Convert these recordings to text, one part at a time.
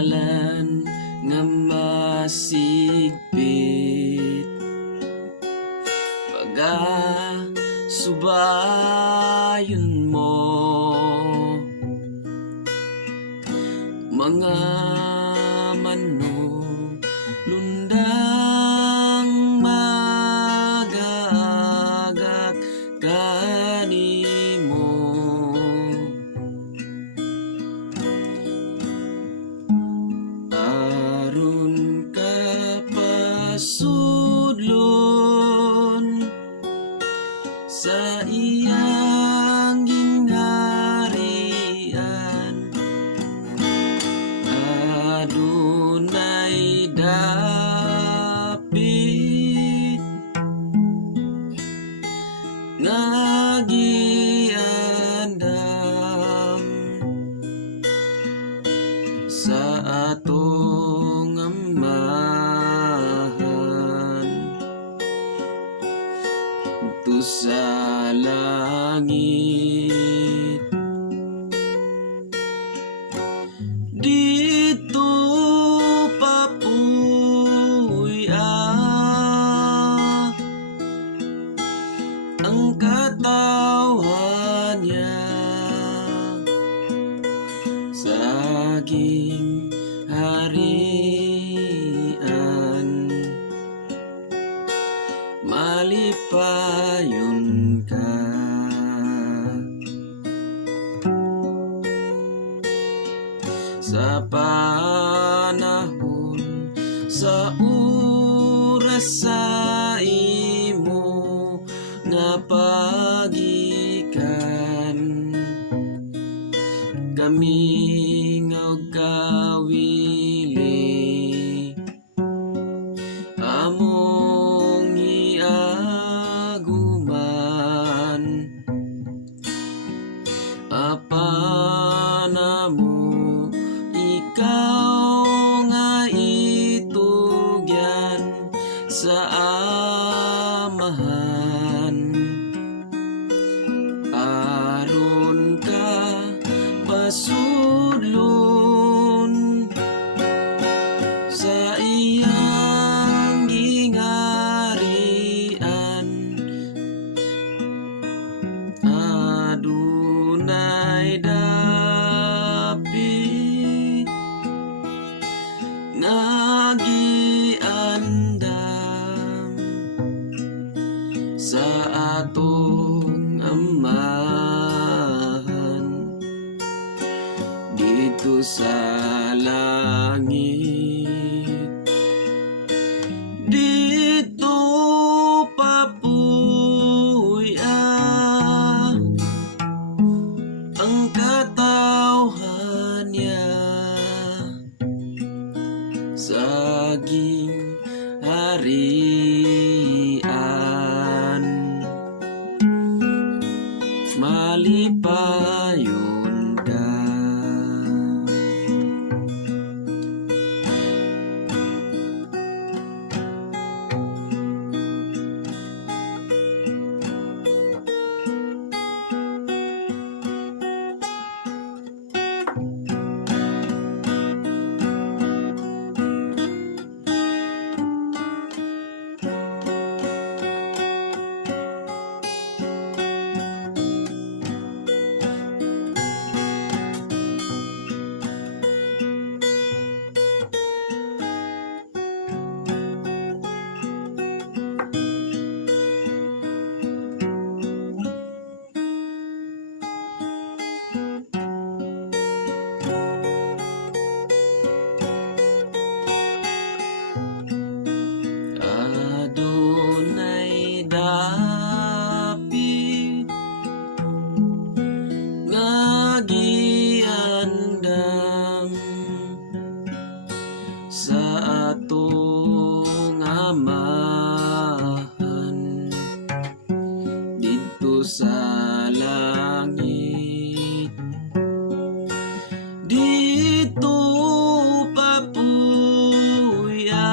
ngalan nga masigpit, pagasubayon mo mga manulundang mag-aagak kanimo. Aron ka pasudlon sa iyang gingharian, adunay dapit nga giandam sa atong amahan tu sa langit. Dito papuya ang katawhan niya, saging harian, malipayon ka. Sa panahon, sa oras sa imo nga pagikan, kami nga kawili among iaguman, apanamo ikaw nga itugyan sa amahan. Aron ka pasudlon sa iyang gingharian, adunay dapit nga giandam sa atong amahan dito sa langit. Dito papuya ang katawhan niya, saging harian, malipayon ka. Adunay dapit nga giandam sa atong amahan dito sa langit. Dito papuya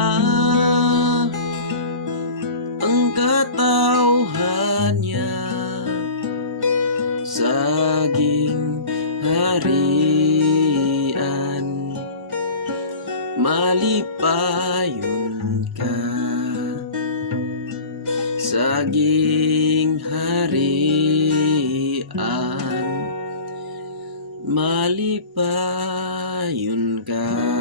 ang katawhan niya, saging harian, malipayon ka, saging harian, malipayon ka.